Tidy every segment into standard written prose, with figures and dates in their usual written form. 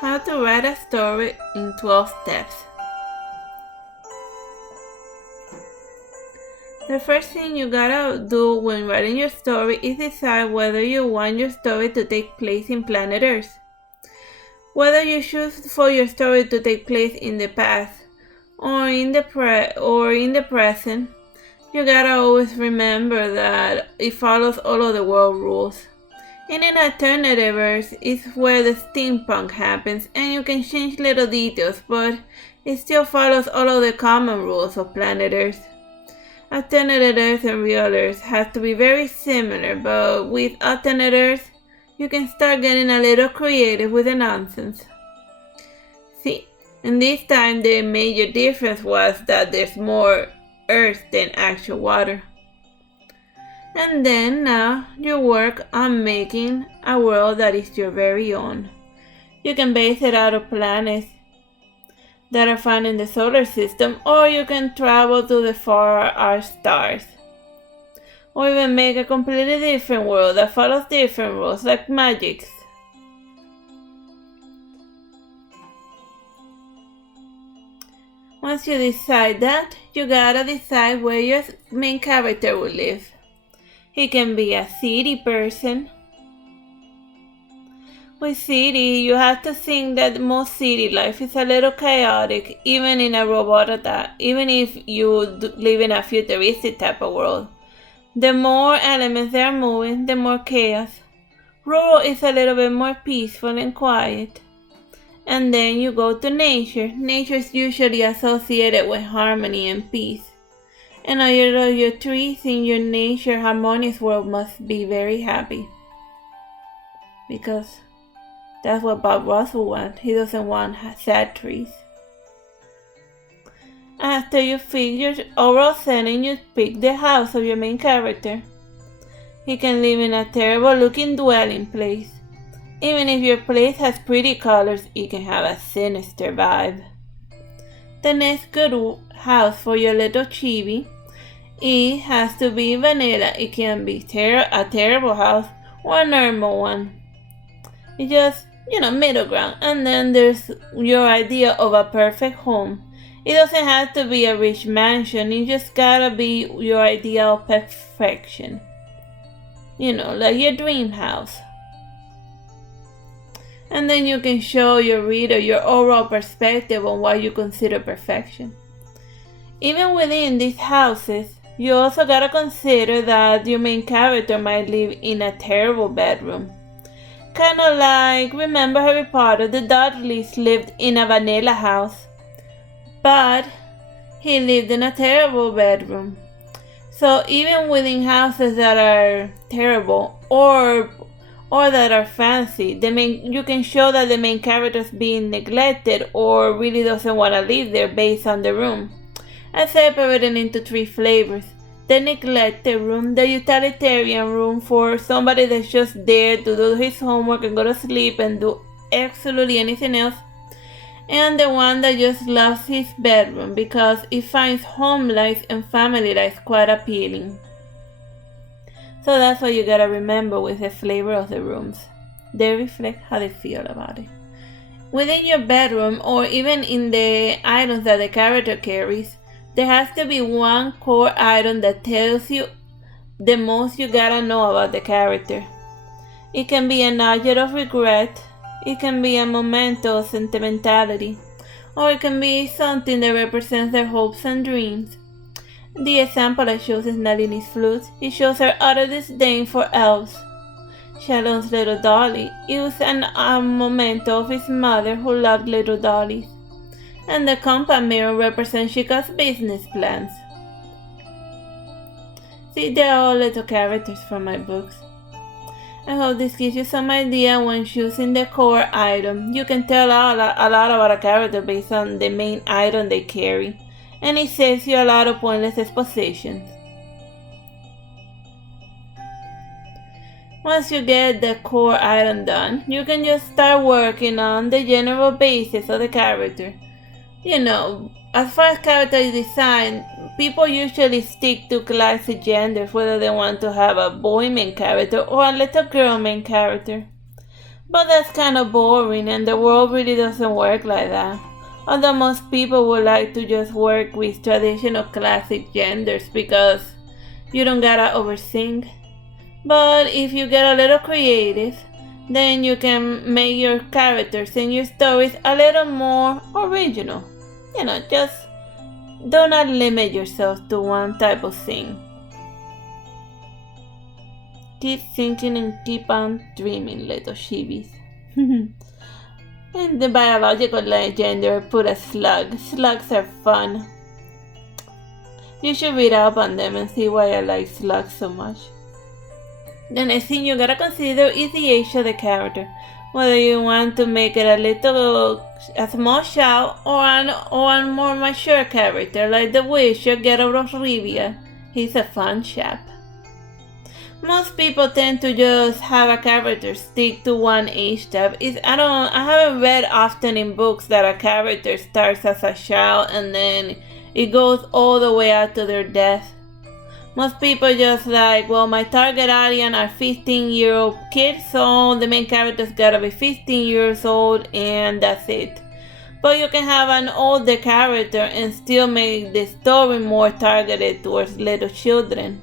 How to write a story in 12 steps. The first thing you gotta do when writing your story is decide whether you want your story to take place in planet Earth. Whether you choose for your story to take place in the past or in the present, you gotta always remember that it follows all of the world rules. In an alternative Earth is where the steampunk happens and you can change little details, but it still follows all of the common rules of planet Earth. Alternative Earth and real Earth have to be very similar, but with alternate Earth, you can start getting a little creative with the nonsense. See, and this time the major difference was that there's more Earth than actual water. And then now you work on making a world that is your very own. You can base it out of planets that are found in the solar system, or you can travel to the far stars. Or even make a completely different world that follows different rules, like magics. Once you decide that, you gotta decide where your main character will live. He can be a city person. With city, you have to think that most city life is a little chaotic, even in a robot attack, even if you live in a futuristic type of world. The more elements they are moving, the more chaos. Rural is a little bit more peaceful and quiet. And then you go to nature. Nature is usually associated with harmony and peace. And all your trees in your nature harmonious world must be very happy. Because that's what Bob Russell wants. He doesn't want sad trees. After you pick your overall setting, you pick the house of your main character. He can live in a terrible looking dwelling place. Even if your place has pretty colors, it can have a sinister vibe. The next good house for your little chibi, it has to be vanilla. It can be a terrible house or a normal one. It's just, middle ground. And then there's your idea of a perfect home. It doesn't have to be a rich mansion. It just gotta be your idea of perfection. Like your dream house. And then you can show your reader your overall perspective on what you consider perfection. Even within these houses, you also gotta consider that your main character might live in a terrible bedroom. Kinda like, remember Harry Potter, the Dudleys lived in a vanilla house, but he lived in a terrible bedroom. So even within houses that are terrible or that are fancy, you can show that the main character is being neglected or really doesn't want to live there based on the room. I separate it into 3 flavors. The neglected room, the utilitarian room for somebody that's just there to do his homework and go to sleep and do absolutely anything else. And the one that just loves his bedroom because it finds home life and family life quite appealing. So that's what you gotta remember with the flavor of the rooms. They reflect how they feel about it. Within your bedroom or even in the items that the character carries, there has to be one core item that tells you the most you gotta know about the character. It can be an object of regret, it can be a memento of sentimentality, or it can be something that represents their hopes and dreams. The example I chose is Nalini's flute. It shows her utter disdain for elves. Shalon's little dolly. It was a memento of his mother who loved little dollies. And the compass mirror represents Chica's business plans. See, they're all little characters from my books. I hope this gives you some idea when choosing the core item. You can tell a lot about a character based on the main item they carry. And it saves you a lot of pointless expositions. Once you get the core item done, you can just start working on the general basis of the character. As far as character design, people usually stick to classic genders, whether they want to have a boy main character or a little girl main character. But that's kind of boring, and the world really doesn't work like that. Although most people would like to just work with traditional classic genders because you don't gotta overthink. But if you get a little creative, then you can make your characters and your stories a little more original. Just do not limit yourself to one type of thing. Keep thinking and keep on dreaming, little Chibis. In the biological gender, put a slug. Slugs are fun. You should read up on them and see why I like slugs so much. The next thing you gotta consider is the age of the character. Whether you want to make it a small child or a more mature character like the Wish or Geralt of Rivia. He's a fun chap. Most people tend to just have a character stick to one age type. I haven't read often in books that a character starts as a child and then it goes all the way out to their death. Most people just my target audience are 15-year-old kids, so the main character's gotta be 15 years old and that's it. But you can have an older character and still make the story more targeted towards little children.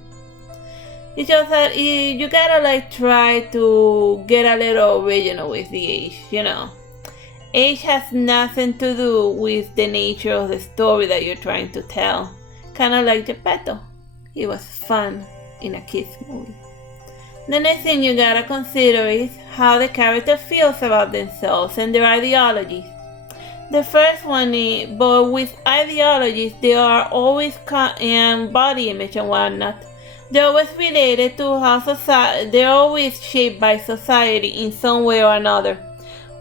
It's just that you gotta try to get a little original with the age, Age has nothing to do with the nature of the story that you're trying to tell. Kinda like Geppetto. It was fun in a kids movie. The next thing you gotta consider is how the character feels about themselves and their ideologies. The first one is, but with ideologies, they are always in body image and whatnot. They're always related to how society, they're always shaped by society in some way or another.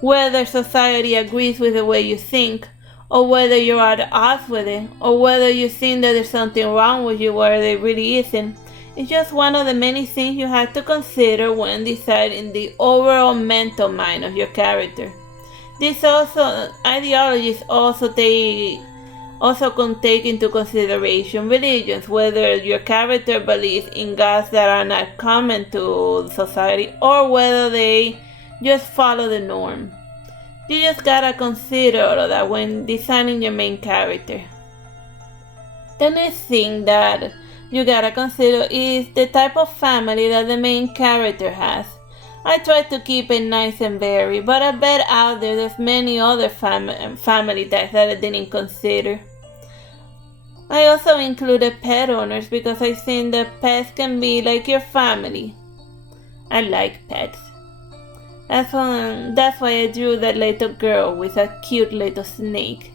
Whether society agrees with the way you think, or whether you're at odds with it, or whether you think that there's something wrong with you where there really isn't. It's just one of the many things you have to consider when deciding the overall mental mind of your character. Ideologies also can take into consideration religions, whether your character believes in gods that are not common to society or whether they just follow the norm. You just gotta consider all of that when designing your main character. The next thing that you gotta consider is the type of family that the main character has. I tried to keep it nice and varied, but I bet out there's many other family types that I didn't consider. I also included pet owners because I think that pets can be like your family. I like pets. That's why I drew that little girl with a cute little snake.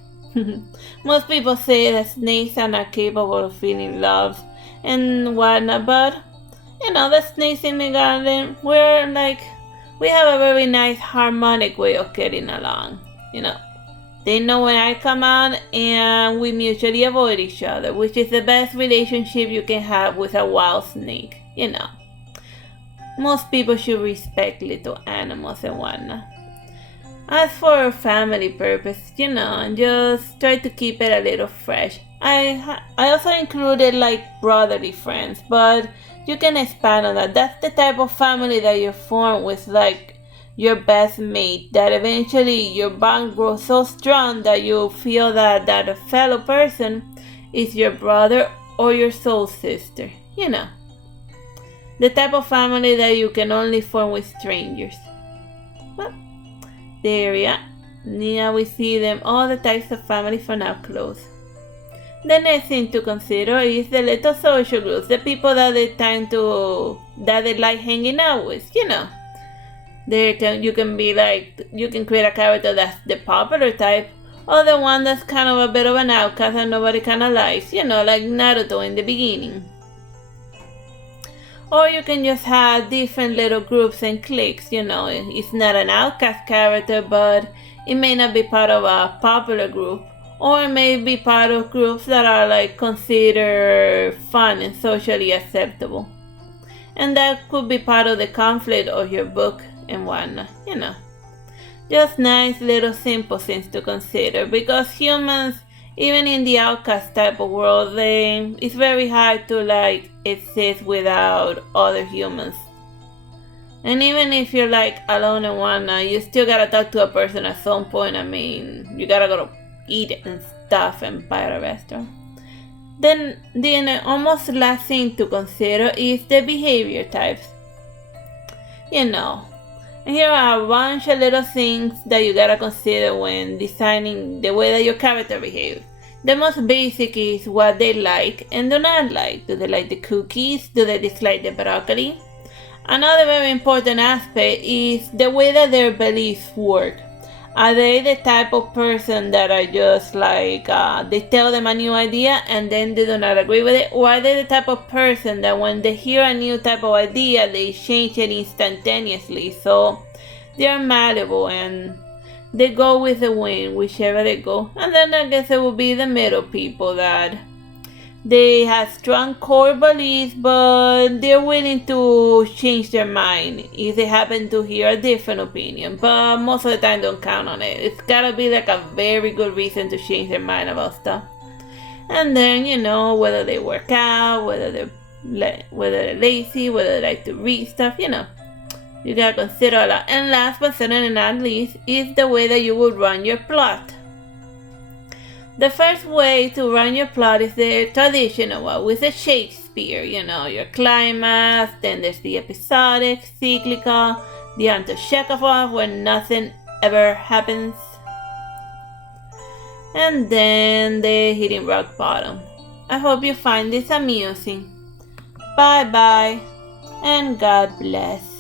Most people say that snakes are not capable of feeling love and whatnot, but the snakes in the garden, we have a very nice harmonic way of getting along. They know when I come out and we mutually avoid each other, which is the best relationship you can have with a wild snake, Most people should respect little animals and whatnot. As for family purpose, just try to keep it a little fresh. I also included brotherly friends, but you can expand on that. That's the type of family that you form with your best mate, that eventually your bond grows so strong that you feel that a fellow person is your brother or your soul sister, The type of family that you can only form with strangers. Well, there we are. Now we see them all the types of family from up close. The next thing to consider is the little social groups, the people that they like hanging out with, You can create a character that's the popular type, or the one that's kind of a bit of an outcast and nobody kind of likes, like Naruto in the beginning. Or you can just have different little groups and cliques, It's not an outcast character, but it may not be part of a popular group. Or it may be part of groups that are considered fun and socially acceptable. And that could be part of the conflict of your book and whatnot, Just nice little simple things to consider, because humans, even in the outcast type of world, it's very hard to exist without other humans. And even if you're like alone and whatnot, you still gotta talk to a person at some point. I mean, you gotta go to eat and stuff and buy at a restaurant. Then the almost last thing to consider is the behavior types. And here are a bunch of little things that you gotta consider when designing the way that your character behaves. The most basic is what they like and do not like. Do they like the cookies? Do they dislike the broccoli? Another very important aspect is the way that their beliefs work. Are they the type of person that are just like, they tell them a new idea and then they do not agree with it? Or are they the type of person that when they hear a new type of idea, they change it instantaneously? So they're malleable and they go with the wind, whichever they go. And then I guess it will be the middle people that they have strong core beliefs, but they're willing to change their mind if they happen to hear a different opinion. But most of the time, don't count on it. It's gotta be like a very good reason to change their mind about stuff. And then, whether they work out, whether they're lazy, whether they like to read stuff, you gotta consider a lot. And last but certainly not least is the way that you would run your plot. The first way to run your plot is the traditional one with the Shakespeare, your climax, then there's the episodic, cyclical, the Anton Chekhov where nothing ever happens, and then the hitting rock bottom. I hope you find this amusing. Bye bye, and God bless.